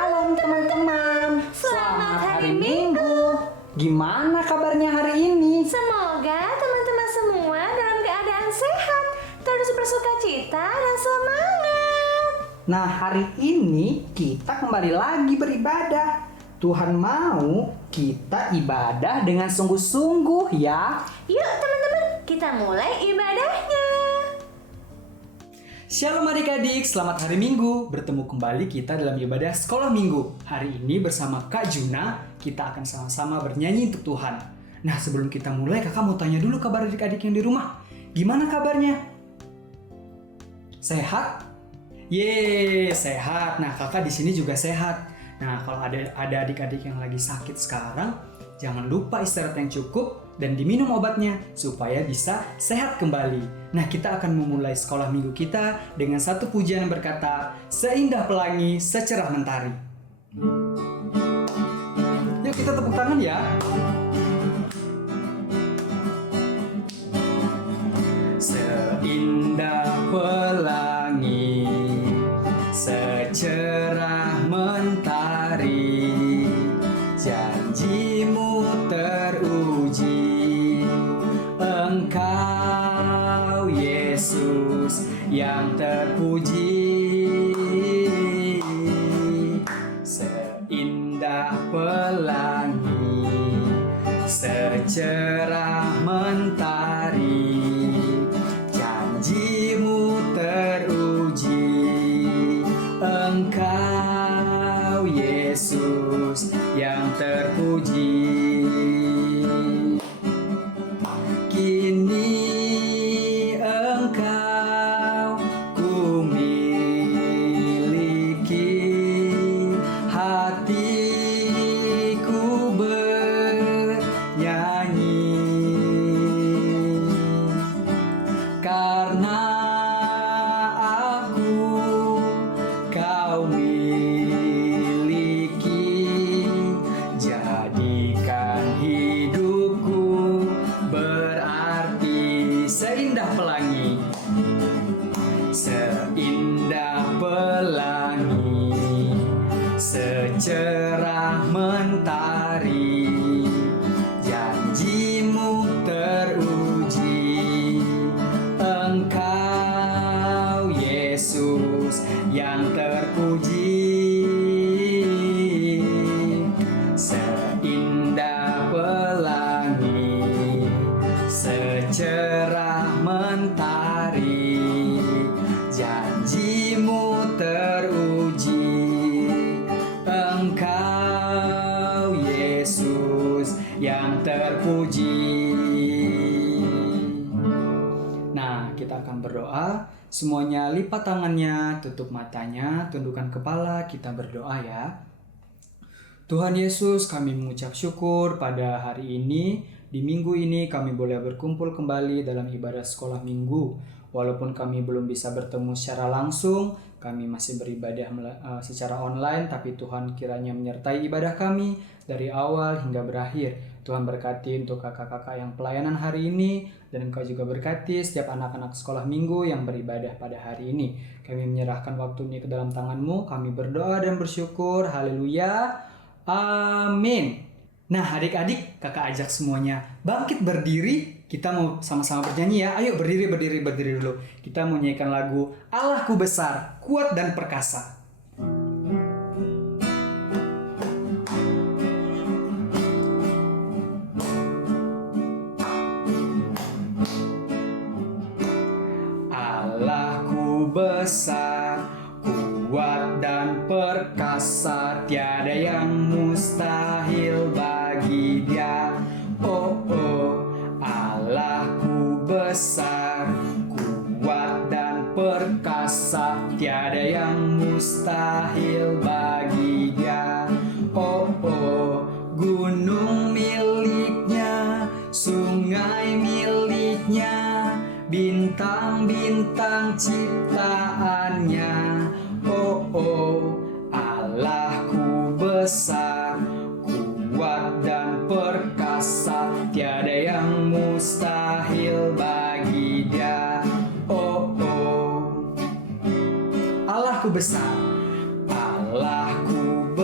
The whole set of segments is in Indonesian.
Shalom teman-teman. Selamat hari Minggu. Gimana kabarnya hari ini? Semoga teman-teman semua dalam keadaan sehat, terus bersuka cita dan semangat. Nah, hari ini kita kembali lagi beribadah. Tuhan mau kita ibadah dengan sungguh-sungguh ya. Yuk teman-teman, kita mulai ibadahnya. Shalom adik-adik, selamat hari Minggu. Bertemu kembali kita dalam ibadah sekolah Minggu. Hari ini bersama Kak Juna, kita akan sama-sama bernyanyi untuk Tuhan. Nah, sebelum kita mulai, kakak mau tanya dulu kabar adik-adik yang di rumah. Gimana kabarnya? Sehat? Yeay, sehat. Nah, kakak di sini juga sehat. Nah, kalau ada adik-adik yang lagi sakit sekarang, jangan lupa istirahat yang cukup dan diminum obatnya supaya bisa sehat kembali. Nah, kita akan memulai sekolah minggu kita dengan satu pujian yang berkata, "Seindah pelangi, secerah mentari." Yuk kita tepuk tangan ya. Seindah pelangi, secerah mentari, janjimu teruji, Engkau Yesus yang terpuji. Seindah pelangi, secerah mentari, janjimu teruji, Engkau Yesus yang terpuji. Kini Engkau ku miliki, hatiku bernyanyi, karena aku kau miliki, jadikan hidupku berarti. Seindah pelangi, seindah pelangi, secerah mentari, janjimu teruji, Engkau Yesus yang terpuji. Seindah pelangi, secerah mentari, janjimu teruji, Engkau Yesus yang terpuji. Nah, kita akan berdoa. Semuanya lipat tangannya, tutup matanya, tundukkan kepala, kita berdoa ya. Tuhan Yesus, kami mengucap syukur pada hari ini. Di minggu ini kami boleh berkumpul kembali dalam ibadah sekolah minggu. Walaupun kami belum bisa bertemu secara langsung, kami masih beribadah secara online, tapi Tuhan kiranya menyertai ibadah kami dari awal hingga berakhir. Tuhan berkati untuk kakak-kakak yang pelayanan hari ini, dan Engkau juga berkati setiap anak-anak sekolah minggu yang beribadah pada hari ini. Kami menyerahkan waktu ini ke dalam tangan-Mu, kami berdoa dan bersyukur. Haleluya. Amin. Nah, adik-adik, kakak ajak semuanya bangkit berdiri. Kita mau sama-sama bernyanyi ya. Ayo berdiri dulu. Kita mau nyanyikan lagu Allahku besar, kuat dan perkasa. Allahku besar, kuat dan perkasa, tiada yang mustahil bagi Dia. Oh, Allahku besar, kuat dan perkasa, tiada yang mustahil bagi Dia. Oh, gunung miliknya, sungai miliknya, bintang-bintang ciptaannya. Oh, Allahku besar, kuat dan perkasa, tiada yang mustahil bagi Dia. Oh, Allahku besar, Allahku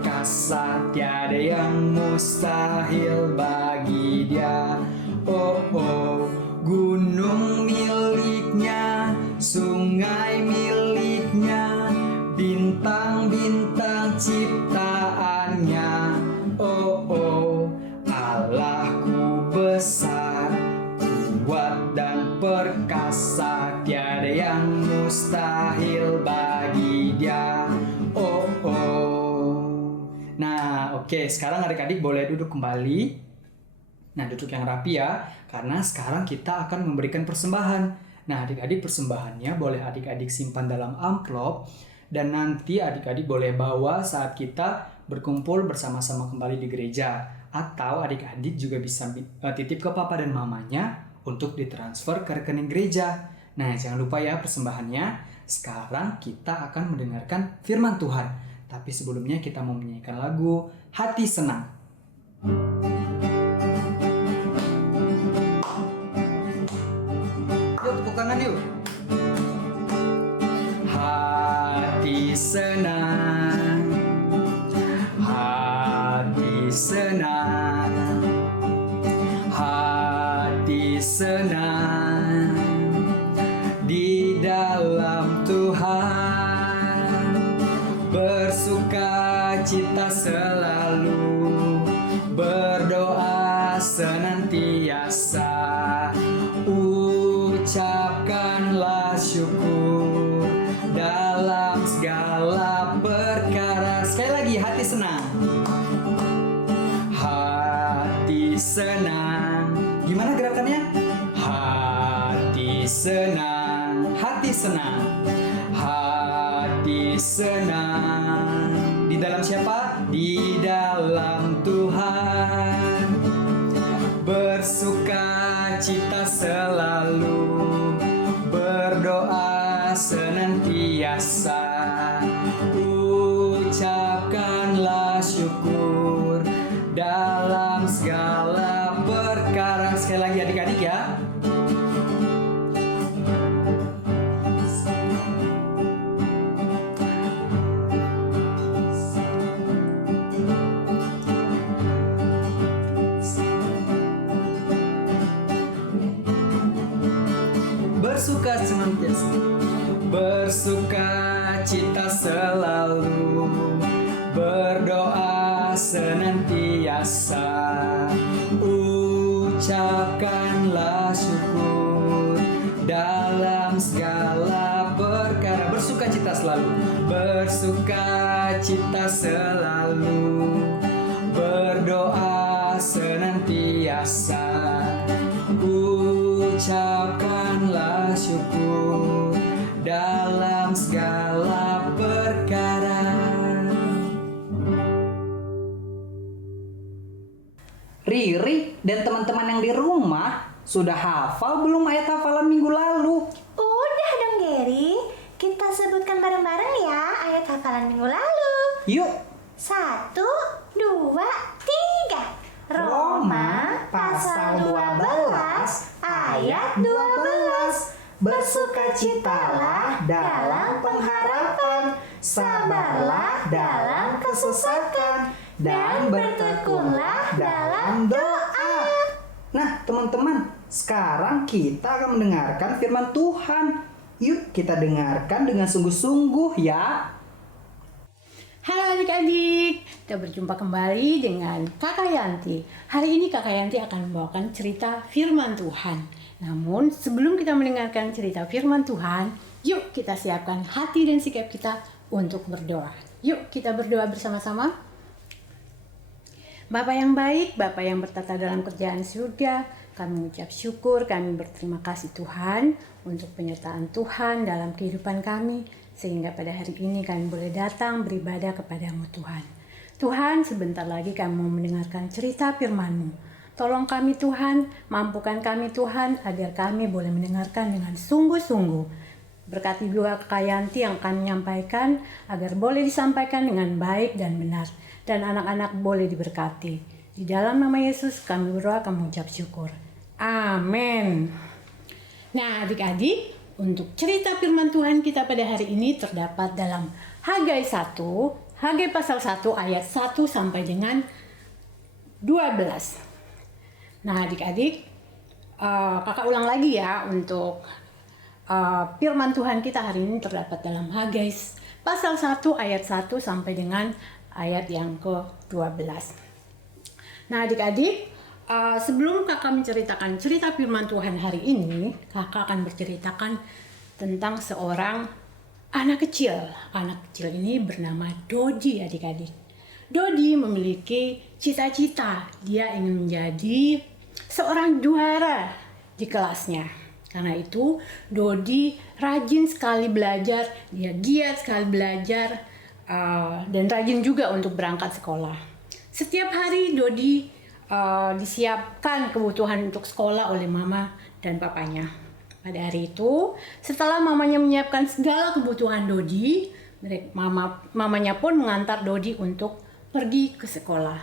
perkasa, tiada yang mustahil bagi Dia. Oh oh, gunung miliknya, sungai miliknya, bintang-bintang ciptaannya. Oh oh, Allahku besar, kuat dan perkasa, tiada yang mustahil bagi Dia. Oh oh. Nah, oke, sekarang adik-adik boleh duduk kembali. Nah, duduk yang rapi ya, karena sekarang kita akan memberikan persembahan. Nah, adik-adik persembahannya boleh adik-adik simpan dalam amplop, dan nanti adik-adik boleh bawa saat kita berkumpul bersama-sama kembali di gereja. Atau adik-adik juga bisa titip ke papa dan mamanya untuk ditransfer ke rekening gereja. Nah, jangan lupa ya persembahannya. Sekarang kita akan mendengarkan firman Tuhan. Tapi sebelumnya kita mau menyanyikan lagu Hati Senang. Yuk, tepuk tangan yuk. Hati senang, hati senang, hati senang di dalam Tuhan, bersuka cita selalu, berdoa senantiasa, ucapkanlah syukur dalam segala perkara. Sekali lagi, hati senang. Hati senang. Gimana gerakannya? Hati senang, hati senang, hati senang. Di dalam siapa? Di dalam Tuhan, bersuka cita selalu, berdoa senantiasa, ucapkanlah syukur dalam segala perkara. Sekali lagi adik-adik ya. Bersuka senantiasa, bersuka cita selalu, berdoa senantiasa, ucapkanlah syukur dalam segala perkara. Bersuka cita selalu, bersuka cita selalu, berdoa senantiasa, ucapkanlah syukur dalam segala perkara. Riri dan teman-teman yang di rumah sudah hafal belum ayat hafalan minggu lalu? Udah dong Gary, kita sebutkan bareng-bareng ya ayat hafalan minggu lalu. Yuk. 1, 2, 3. Roma pasal 12 ayat 12. Bersukacitalah dalam pengharapan, sabarlah dalam kesesakan, dan bertekunlah dalam doa. Nah, teman-teman, sekarang kita akan mendengarkan firman Tuhan. Yuk kita dengarkan dengan sungguh-sungguh ya. Halo adik-adik, kita berjumpa kembali dengan Kakak Yanti. Hari ini Kakak Yanti akan membawakan cerita firman Tuhan. Namun sebelum kita mendengarkan cerita firman Tuhan, yuk kita siapkan hati dan sikap kita untuk berdoa. Yuk kita berdoa bersama-sama. Bapa yang baik, Bapa yang bertata dalam kerjaan surga, kami mengucap syukur, kami berterima kasih Tuhan untuk penyertaan Tuhan dalam kehidupan kami, sehingga pada hari ini kami boleh datang beribadah kepadamu Tuhan. Tuhan, sebentar lagi kami mau mendengarkan cerita firman-Mu. Tolong kami Tuhan, mampukan kami Tuhan, agar kami boleh mendengarkan dengan sungguh-sungguh. Berkati juga Kak Yanti yang akan menyampaikan, agar boleh disampaikan dengan baik dan benar. Dan anak-anak boleh diberkati. Di dalam nama Yesus kami berdoa, kami mengucap syukur. Amin. Nah adik-adik, untuk cerita firman Tuhan kita pada hari ini terdapat dalam Hagai 1 Hagai pasal 1 ayat 1 sampai dengan 12. Nah adik-adik, kakak ulang lagi ya untuk firman Tuhan kita hari ini terdapat dalam Hagai pasal 1 ayat 1 sampai dengan ayat yang ke-12. Nah adik-adik, sebelum kakak menceritakan cerita firman Tuhan hari ini, kakak akan berceritakan tentang seorang anak kecil. Anak kecil ini bernama Dodi adik-adik. Dodi memiliki cita-cita, dia ingin menjadi seorang juara di kelasnya. Karena itu Dodi rajin sekali belajar, dia giat sekali belajar, dan rajin juga untuk berangkat sekolah. Setiap hari Dodi disiapkan kebutuhan untuk sekolah oleh mama dan papanya. Pada hari itu, setelah mamanya menyiapkan segala kebutuhan Dodi, mamanya pun mengantar Dodi untuk pergi ke sekolah.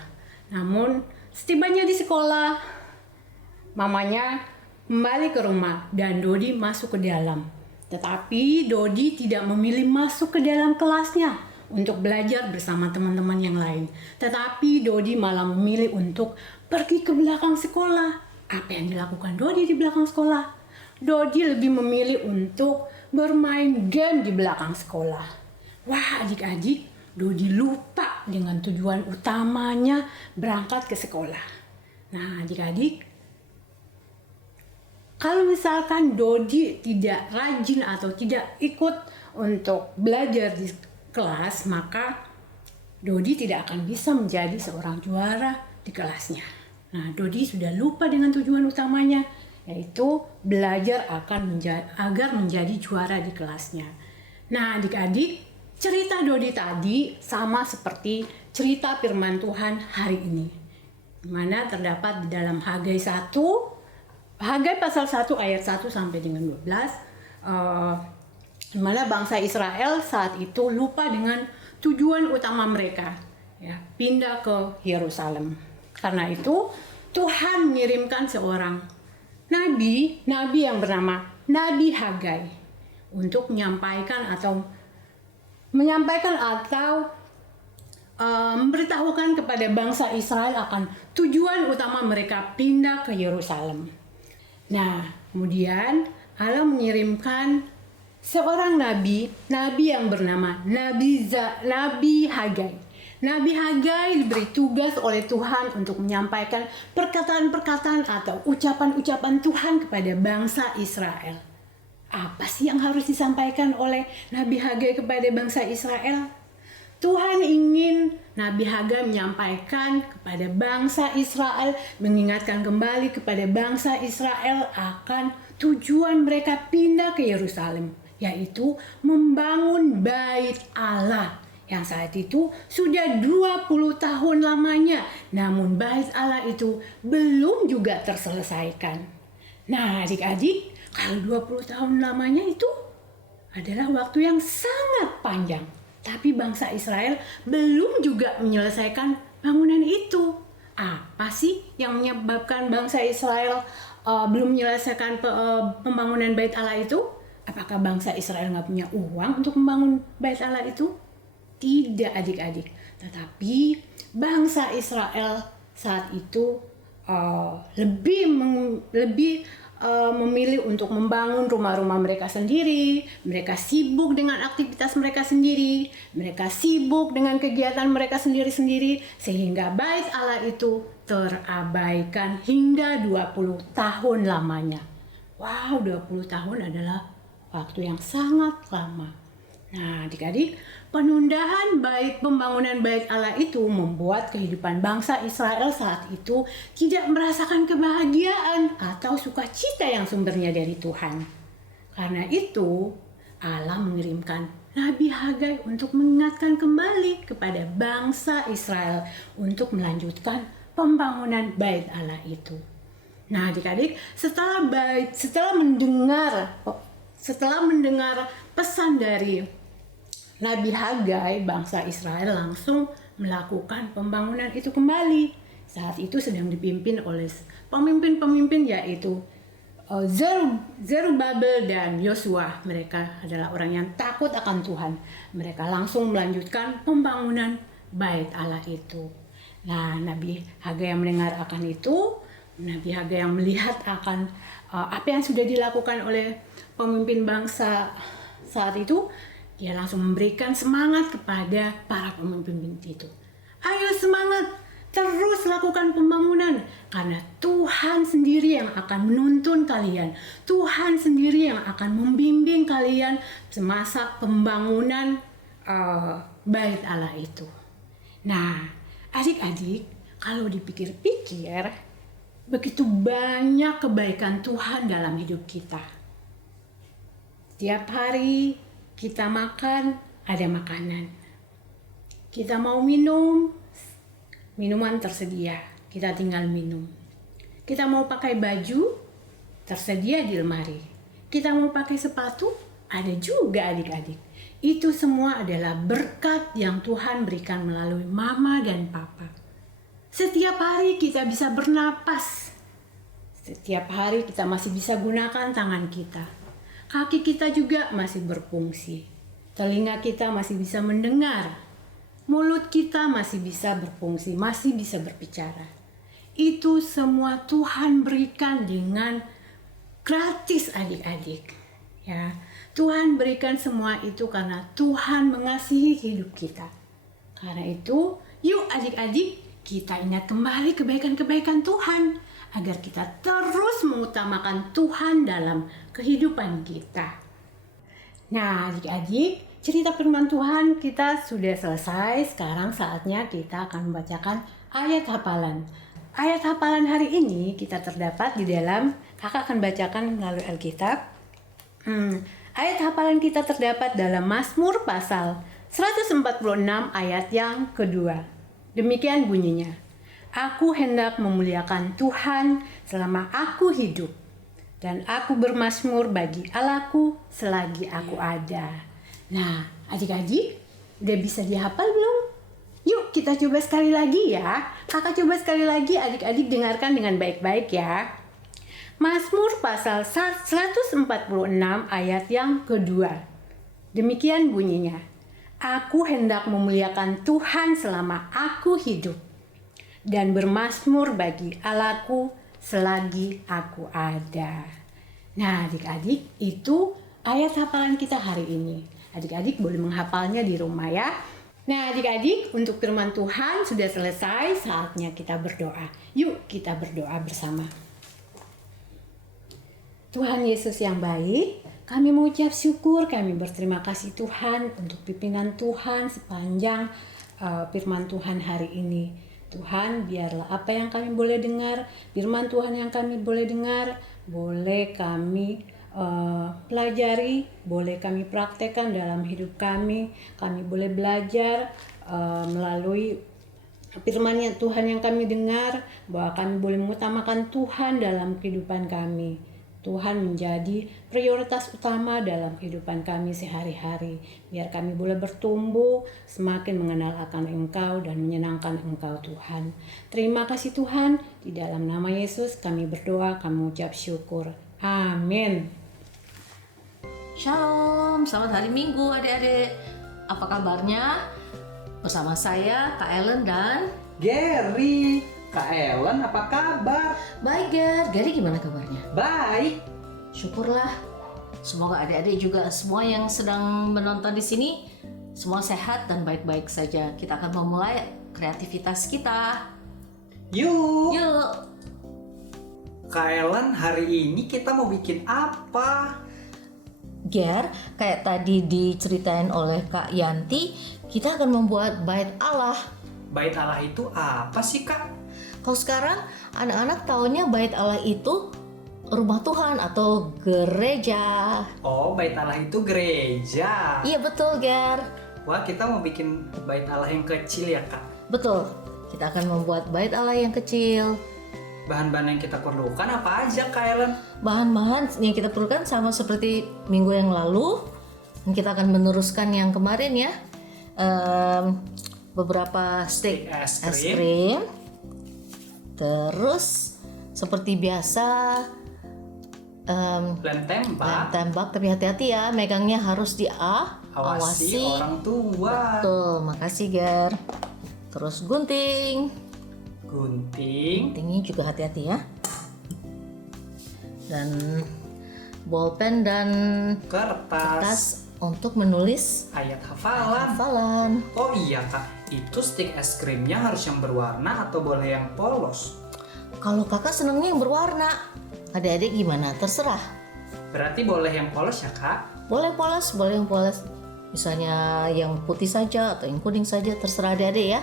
Namun, setibanya di sekolah, mamanya kembali ke rumah dan Dodi masuk ke dalam. Tetapi Dodi tidak memilih masuk ke dalam kelasnya untuk belajar bersama teman-teman yang lain. Tetapi Dodi malah memilih untuk pergi ke belakang sekolah. Apa yang dilakukan Dodi di belakang sekolah? Dodi lebih memilih untuk bermain game di belakang sekolah. Wah adik-adik, Dodi lupa dengan tujuan utamanya berangkat ke sekolah. Nah adik-adik, kalau misalkan Dodi tidak rajin atau tidak ikut untuk belajar di kelas, maka Dodi tidak akan bisa menjadi seorang juara di kelasnya. Nah, Dodi sudah lupa dengan tujuan utamanya, yaitu belajar agar menjadi juara di kelasnya. Nah, adik-adik, cerita Dodi tadi sama seperti cerita firman Tuhan hari ini, di mana terdapat di dalam Hagai pasal 1 ayat 1 sampai dengan 12, di mana bangsa Israel saat itu lupa dengan tujuan utama mereka, ya, pindah ke Yerusalem. Karena itu Tuhan mengirimkan seorang nabi yang bernama Nabi Hagai untuk menyampaikan atau memberitahukan kepada bangsa Israel akan tujuan utama mereka pindah ke Yerusalem. Nah, kemudian Allah mengirimkan seorang nabi yang bernama Nabi Hagai. Nabi Hagai diberi tugas oleh Tuhan untuk menyampaikan perkataan-perkataan atau ucapan-ucapan Tuhan kepada bangsa Israel. Apa sih yang harus disampaikan oleh Nabi Hagai kepada bangsa Israel? Tuhan ingin Nabi Hagai menyampaikan kepada bangsa Israel, mengingatkan kembali kepada bangsa Israel akan tujuan mereka pindah ke Yerusalem, yaitu membangun bait Allah yang saat itu sudah 20 tahun lamanya, namun bait Allah itu belum juga terselesaikan. Nah adik-adik, kalau 20 tahun lamanya itu adalah waktu yang sangat panjang, tapi bangsa Israel belum juga menyelesaikan bangunan itu. Apa sih yang menyebabkan bangsa Israel belum menyelesaikan pembangunan bait Allah itu? Apakah bangsa Israel nggak punya uang untuk membangun bait Allah itu? Tidak adik-adik, tetapi bangsa Israel saat itu lebih memilih untuk membangun rumah-rumah mereka sendiri. Mereka sibuk dengan aktivitas mereka sendiri, mereka sibuk dengan kegiatan mereka sendiri-sendiri, sehingga bait Allah itu terabaikan hingga 20 tahun lamanya. Wow, 20 tahun adalah waktu yang sangat lama. Nah, adik-adik, penundaan pembangunan bait Allah itu membuat kehidupan bangsa Israel saat itu tidak merasakan kebahagiaan atau sukacita yang sumbernya dari Tuhan. Karena itu, Allah mengirimkan Nabi Hagai untuk mengingatkan kembali kepada bangsa Israel untuk melanjutkan pembangunan bait Allah itu. Nah, adik-adik, setelah mendengar pesan dari Nabi Hagai, bangsa Israel langsung melakukan pembangunan itu kembali. Saat itu sedang dipimpin oleh pemimpin-pemimpin, yaitu Zerubabel dan Yosua, mereka adalah orang yang takut akan Tuhan. Mereka langsung melanjutkan pembangunan bait Allah itu. Nah, Nabi Hagai yang mendengar akan itu, Nabi Hagai yang melihat akan apa yang sudah dilakukan oleh pemimpin bangsa saat itu, dia langsung memberikan semangat kepada para pemimpin itu. Ayo semangat, terus lakukan pembangunan, karena Tuhan sendiri yang akan menuntun kalian. Tuhan sendiri yang akan membimbing kalian semasa pembangunan bait Allah itu. Nah, adik-adik, kalau dipikir-pikir, begitu banyak kebaikan Tuhan dalam hidup kita. Setiap hari kita makan, ada makanan. Kita mau minum, minuman tersedia, kita tinggal minum. Kita mau pakai baju, tersedia di lemari. Kita mau pakai sepatu, ada juga adik-adik. Itu semua adalah berkat yang Tuhan berikan melalui mama dan papa. Setiap hari kita bisa bernapas. Setiap hari kita masih bisa gunakan tangan kita. Kaki kita juga masih berfungsi. Telinga kita masih bisa mendengar. Mulut kita masih bisa berfungsi, masih bisa berbicara. Itu semua Tuhan berikan dengan gratis adik-adik. Ya, Tuhan berikan semua itu karena Tuhan mengasihi hidup kita. Karena itu, yuk adik-adik, kita ingat kembali kebaikan-kebaikan Tuhan agar kita terus mengutamakan Tuhan dalam kehidupan kita. Nah, adik-adik, cerita firman Tuhan kita sudah selesai. Sekarang saatnya kita akan membacakan ayat hafalan. Ayat hafalan hari ini kita terdapat di dalam, kakak akan bacakan melalui Alkitab. Ayat hafalan kita terdapat dalam Mazmur pasal 146 ayat yang kedua. Demikian bunyinya. Aku hendak memuliakan Tuhan selama aku hidup, dan aku bermazmur bagi Allahku selagi aku ada. Nah, adik-adik, udah bisa dihafal belum? Yuk kita coba sekali lagi ya. Kakak coba sekali lagi, adik-adik dengarkan dengan baik-baik ya. Mazmur pasal 146 ayat yang kedua. Demikian bunyinya. Aku hendak memuliakan Tuhan selama aku hidup, dan bermazmur bagi Allahku selagi aku ada. Nah, adik-adik, itu ayat hafalan kita hari ini. Adik-adik boleh menghafalnya di rumah ya. Nah, adik-adik, untuk firman Tuhan sudah selesai, saatnya kita berdoa. Yuk kita berdoa bersama. Tuhan Yesus yang baik, kami mengucap syukur, kami berterima kasih Tuhan untuk pimpinan Tuhan sepanjang firman Tuhan hari ini. Tuhan, biarlah apa yang kami boleh dengar, firman Tuhan yang kami boleh dengar, boleh kami pelajari, boleh kami praktekkan dalam hidup kami. Kami boleh belajar melalui firman Tuhan yang kami dengar, bahwa kami boleh mengutamakan Tuhan dalam kehidupan kami. Tuhan menjadi prioritas utama dalam kehidupan kami sehari-hari. Biar kami boleh bertumbuh, semakin mengenal akan Engkau dan menyenangkan Engkau Tuhan. Terima kasih Tuhan, di dalam nama Yesus kami berdoa, kami mengucap syukur. Amin. Shalom, selamat hari Minggu adik-adik. Apa kabarnya? Bersama saya Kak Ellen dan Gary, Kak Ellen apa kabar? baik Ger. Gary gimana kabarnya? Baik. Syukurlah. Semoga adik-adik juga semua yang sedang menonton di sini semua sehat dan baik-baik saja. Kita akan memulai kreativitas kita. Yuk. Yuk. Kak Ellen, hari ini kita mau bikin apa? Ger, kayak tadi diceritain oleh Kak Yanti, kita akan membuat bait Allah. Bait Allah itu apa sih, Kak? Kalau sekarang anak-anak taunya bait Allah itu rumah Tuhan atau gereja. Oh, bait Allah itu gereja. Iya betul Ger. Wah, kita mau bikin bait Allah yang kecil ya, Kak? Betul. Kita akan membuat bait Allah yang kecil. Bahan-bahan yang kita perlukan apa aja, Kak Ellen? Bahan-bahan yang kita perlukan sama seperti minggu yang lalu. Dan kita akan meneruskan yang kemarin ya. Beberapa stick es krim. Terus seperti biasa Lem tembak. tembak, tapi hati-hati ya, megangnya harus Awasi orang tua. Betul, makasih Ger. Terus gunting. Gunting. Guntingnya juga hati-hati ya. Dan bolpen dan kertas untuk menulis Ayat hafalan. hafalan. Oh iya kak, itu stik es krimnya harus yang berwarna atau boleh yang polos? Kalau kakak senengnya yang berwarna, adik-adik gimana? Terserah. Berarti boleh yang polos ya kak? Boleh polos, boleh yang polos. Misalnya yang putih saja atau yang kuning saja, terserah adik-adik ya.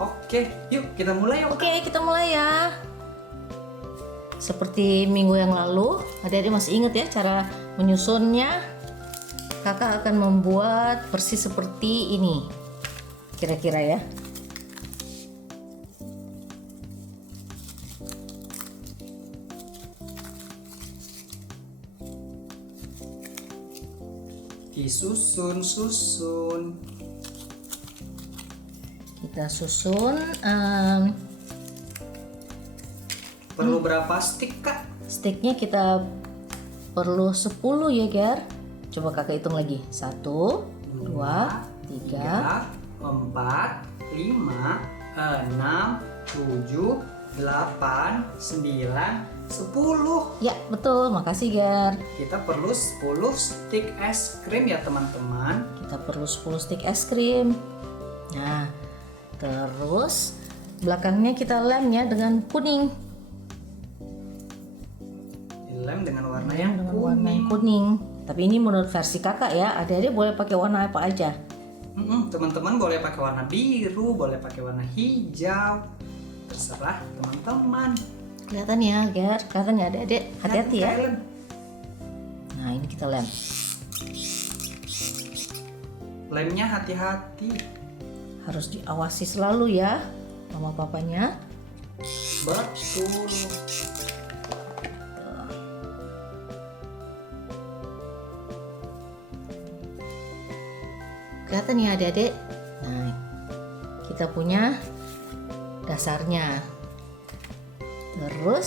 Oke, yuk kita mulai yuk. Oke, kita mulai ya. Seperti minggu yang lalu, adik-adik masih ingat ya cara menyusunnya? Kakak akan membuat persis seperti ini. Kira-kira ya. Disusun-susun. Kita susun. Perlu berapa stik kak? Sticknya kita perlu 10 ya Ger. Coba kakak hitung lagi. 1, 2, 3, 4, 5, 6, 7, 8, 9, 10. Ya betul, makasih Ger. Kita perlu 10 stik es krim ya teman-teman. Kita perlu 10 stick es krim. Nah, terus belakangnya kita lemnya dengan kuning. Dilem dengan warna yang Dengan warna yang kuning. kuning. Tapi ini menurut versi kakak ya. Adik-adik boleh pakai warna apa aja. Teman-teman boleh pakai warna biru, boleh pakai warna hijau. Terserah teman-teman. Kelihatan ya Ger. Kelihatan ya adik-adik. Hati-hati ya. Kalian. Nah ini kita lem. Lemnya hati-hati. Harus diawasi selalu ya sama papanya. Betul. Kelihatan ya adik-adik. Nah, kita punya dasarnya. Terus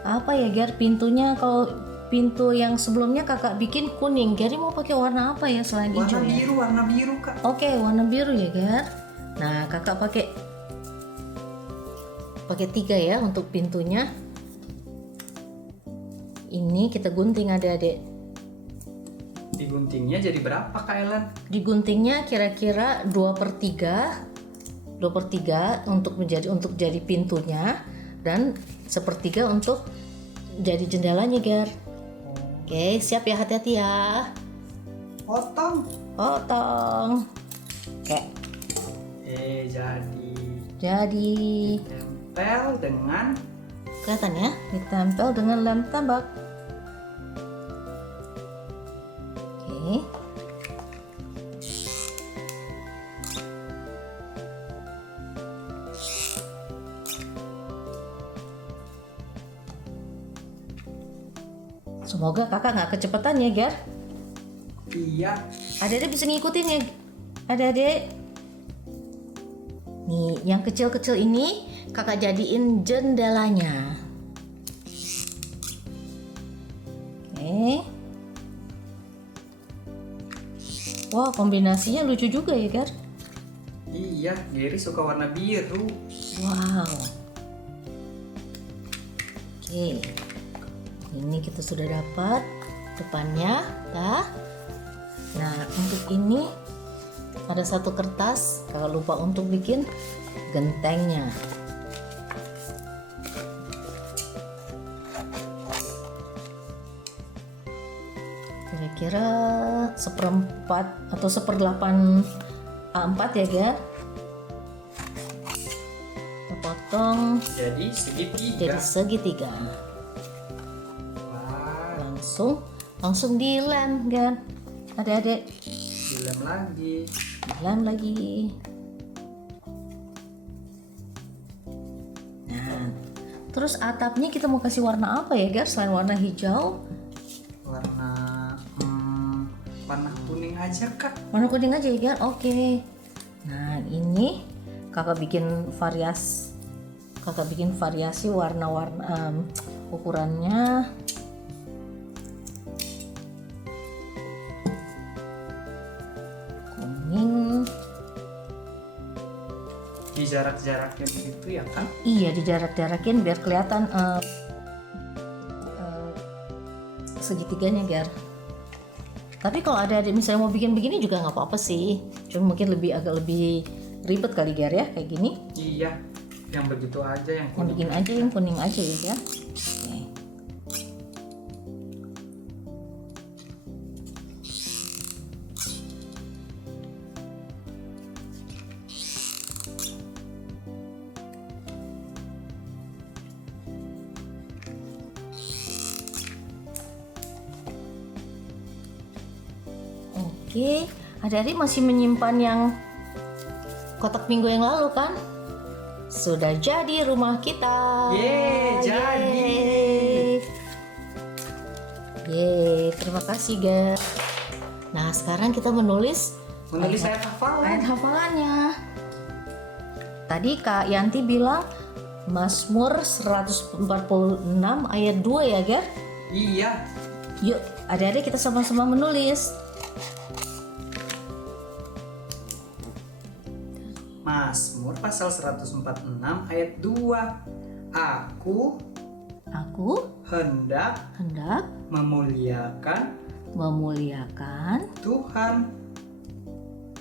apa ya Ger? Pintunya, kalau pintu yang sebelumnya kakak bikin kuning, Gary mau pakai warna apa ya selain hijau ya? Warna biru kak. Oke, warna biru ya Ger. Nah kakak pakai 3 ya untuk pintunya. Ini kita gunting adik-adik. Diguntingnya jadi berapa kak Ellen? Diguntingnya kira-kira 2/3 untuk jadi pintunya, dan 1/3 untuk jadi jendelanya Ger. Oke, siap ya, hati-hati ya. Potong. Oke, jadi Tempel dengan kelihatan ya, ditempel dengan lem tembak. Oke. Semoga kakak nggak kecepatan ya Ger. iya. Adik-adik bisa ngikutin ya adik-adik. Nih yang kecil-kecil ini kakak jadiin jendelanya. Oke. Wah, kombinasinya lucu juga ya Gar. Iya, Gary suka warna biru. Wow. Oke. Ini kita sudah dapat depannya, ya. Nah, untuk ini ada satu kertas, kakak lupa untuk bikin gentengnya. Kira-kira 1/4 atau 1/8 A4 ya, Gar. Kita potong Jadi segitiga. jadi segitiga. Wah, Langsung dilem, Gar. Adik-adik, dilem lagi. dilem lagi. Nah, terus atapnya kita mau kasih warna apa ya, Gar? Selain warna hijau, Warna kuning aja, Kak. warna kuning aja ya, Gar? Oke. Nah, ini kakak bikin Kakak bikin variasi warna-warna ukurannya. Kuning. Di jarak-jaraknya begitu ya Kak? Iya, dijarak-jarakin biar kelihatan segitiganya biar. Tapi kalau ada misalnya mau bikin begini juga nggak apa-apa sih. Cuma mungkin agak lebih ribet kali Ger ya kayak gini. Iya, yang begitu aja yang Yang kuning. bikin aja yang kuning aja ya. Oke. Oke, adik-adik masih menyimpan yang kotak minggu yang lalu kan? Sudah jadi rumah kita. Yeay, jadi. Yeay, terima kasih guys. Nah, sekarang kita menulis ayat hafalan. ayat hafalannya. Tadi Kak Yanti bilang Mazmur 146 ayat 2 ya, Ger? Iya. Yuk, adik-adik kita sama-sama menulis. Mazmur pasal 146 ayat 2. Aku hendak memuliakan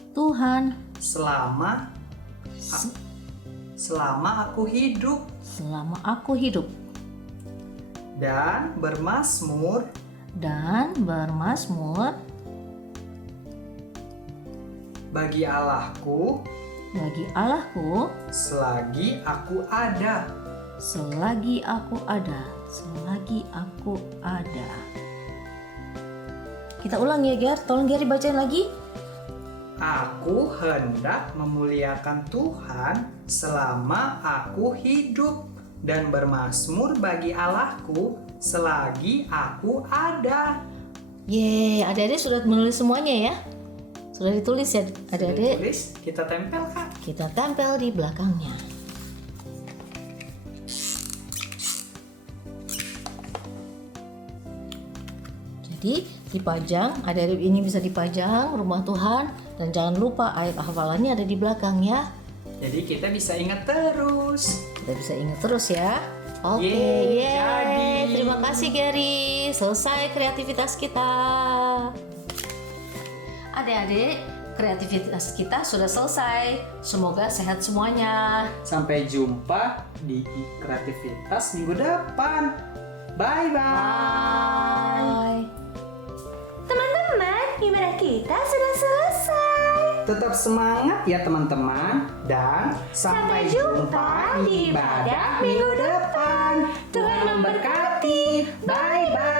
Tuhan selama aku hidup, dan bermazmur bagi Allahku selagi aku ada. Kita ulang ya Ger, tolong Ger dibacain lagi. Aku hendak memuliakan Tuhan selama aku hidup, dan bermazmur bagi Allahku selagi aku ada. Yeay, adik-adik sudah menulis semuanya ya? Sudah ditulis ya adik-adik? Tulis, kita tempel Kak. Kita tempel di belakangnya. Jadi dipajang, adik-adik ini bisa dipajang rumah Tuhan, dan jangan lupa ayat hafalannya ada di belakang ya. Jadi kita bisa ingat terus. Kita bisa ingat terus ya. Oke, Yeay, yeay. jadi. Terima kasih Gary. Selesai kreativitas kita. Adik-adik, kreativitas kita sudah selesai. Semoga sehat semuanya. Sampai jumpa di kreativitas minggu depan. Bye-bye. Bye. Teman-teman, ibadah kita sudah selesai. Tetap semangat ya teman-teman, dan sampai jumpa di ibadah minggu depan. Tuhan memberkati. Bye-bye.